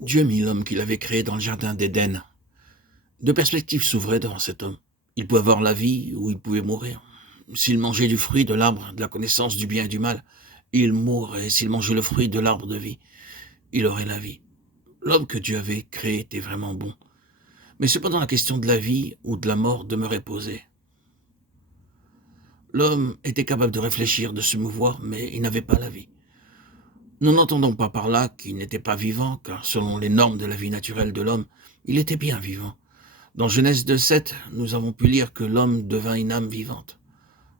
Dieu mit l'homme qu'il avait créé dans le jardin d'Éden. Deux perspectives s'ouvraient devant cet homme. Il pouvait avoir la vie ou il pouvait mourir. S'il mangeait du fruit de l'arbre de la connaissance du bien et du mal, il mourrait. S'il mangeait le fruit de l'arbre de vie, il aurait la vie. L'homme que Dieu avait créé était vraiment bon. Mais cependant la question de la vie ou de la mort demeurait posée. L'homme était capable de réfléchir, de se mouvoir, mais il n'avait pas la vie. Nous n'entendons pas par là qu'il n'était pas vivant, car selon les normes de la vie naturelle de l'homme, il était bien vivant. Dans Genèse 2,7, nous avons pu lire que l'homme devint une âme vivante.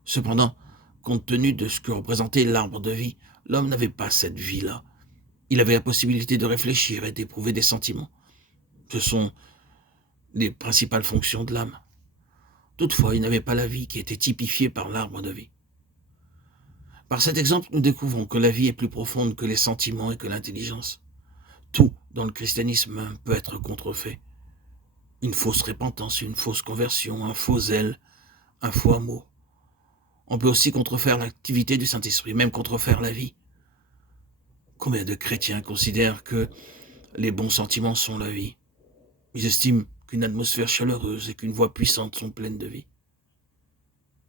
Cependant, compte tenu de ce que représentait l'arbre de vie, l'homme n'avait pas cette vie-là. Il avait la possibilité de réfléchir et d'éprouver des sentiments. Ce sont les principales fonctions de l'âme. Toutefois, il n'avait pas la vie qui était typifiée par l'arbre de vie. Par cet exemple, nous découvrons que la vie est plus profonde que les sentiments et que l'intelligence. Tout dans le christianisme peut être contrefait. Une fausse repentance, une fausse conversion, un faux zèle, un faux amour. On peut aussi contrefaire l'activité du Saint-Esprit, même contrefaire la vie. Combien de chrétiens considèrent que les bons sentiments sont la vie? Ils estiment qu'une atmosphère chaleureuse et qu'une voix puissante sont pleines de vie.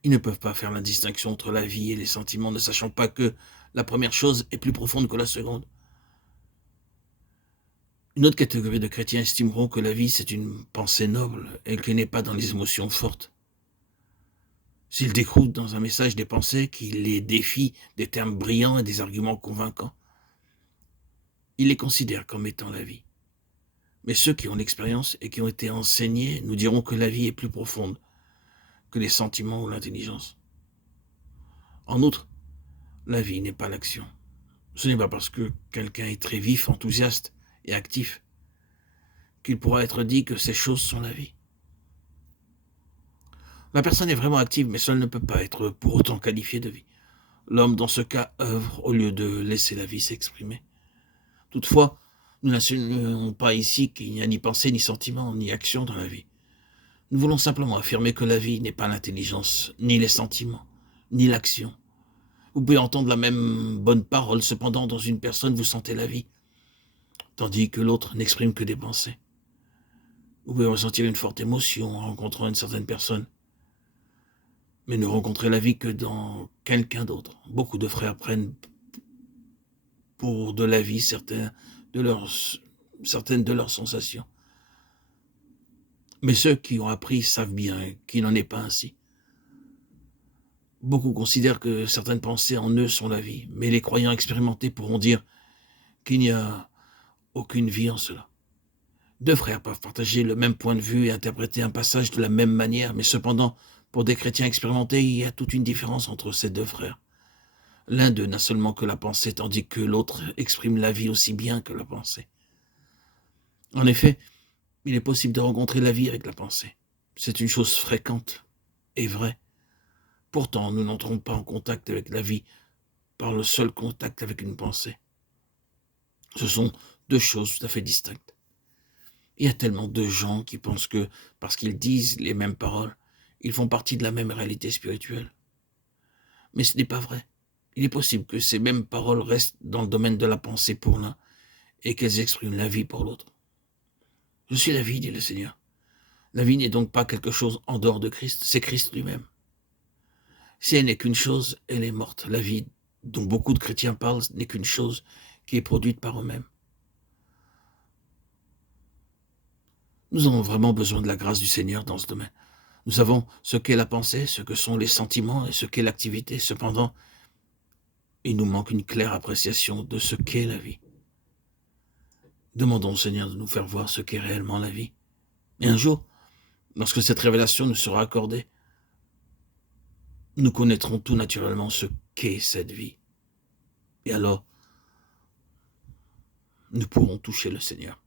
Ils ne peuvent pas faire la distinction entre la vie et les sentiments, ne sachant pas que la première chose est plus profonde que la seconde. Une autre catégorie de chrétiens estimeront que la vie, c'est une pensée noble et qu'elle n'est pas dans les émotions fortes. S'ils découvrent dans un message des pensées qui les défient des termes brillants et des arguments convaincants, ils les considèrent comme étant la vie. Mais ceux qui ont l'expérience et qui ont été enseignés nous diront que la vie est plus profonde que les sentiments ou l'intelligence. En outre, la vie n'est pas l'action. Ce n'est pas parce que quelqu'un est très vif, enthousiaste et actif qu'il pourra être dit que ces choses sont la vie. La personne est vraiment active, mais cela ne peut pas être pour autant qualifié de vie. L'homme, dans ce cas, œuvre au lieu de laisser la vie s'exprimer. Toutefois, nous n'insinuons pas ici qu'il n'y a ni pensée, ni sentiment, ni action dans la vie. Nous voulons simplement affirmer que la vie n'est pas l'intelligence, ni les sentiments, ni l'action. Vous pouvez entendre la même bonne parole, cependant, dans une personne, vous sentez la vie, tandis que l'autre n'exprime que des pensées. Vous pouvez ressentir une forte émotion en rencontrant une certaine personne, mais ne rencontrer la vie que dans quelqu'un d'autre. Beaucoup de frères prennent pour de la vie certaines de leurs sensations. Mais ceux qui ont appris savent bien qu'il n'en est pas ainsi. Beaucoup considèrent que certaines pensées en eux sont la vie, mais les croyants expérimentés pourront dire qu'il n'y a aucune vie en cela. Deux frères peuvent partager le même point de vue et interpréter un passage de la même manière, mais cependant, pour des chrétiens expérimentés, il y a toute une différence entre ces deux frères. L'un d'eux n'a seulement que la pensée, tandis que l'autre exprime la vie aussi bien que la pensée. En effet, il est possible de rencontrer la vie avec la pensée. C'est une chose fréquente et vraie. Pourtant, nous n'entrons pas en contact avec la vie par le seul contact avec une pensée. Ce sont deux choses tout à fait distinctes. Il y a tellement de gens qui pensent que, parce qu'ils disent les mêmes paroles, ils font partie de la même réalité spirituelle. Mais ce n'est pas vrai. Il est possible que ces mêmes paroles restent dans le domaine de la pensée pour l'un et qu'elles expriment la vie pour l'autre. Je suis la vie, dit le Seigneur. La vie n'est donc pas quelque chose en dehors de Christ, c'est Christ lui-même. Si elle n'est qu'une chose, elle est morte. La vie dont beaucoup de chrétiens parlent n'est qu'une chose qui est produite par eux-mêmes. Nous avons vraiment besoin de la grâce du Seigneur dans ce domaine. Nous savons ce qu'est la pensée, ce que sont les sentiments et ce qu'est l'activité. Cependant, il nous manque une claire appréciation de ce qu'est la vie. Demandons au Seigneur de nous faire voir ce qu'est réellement la vie. Et un jour, lorsque cette révélation nous sera accordée, nous connaîtrons tout naturellement ce qu'est cette vie. Et alors, nous pourrons toucher le Seigneur.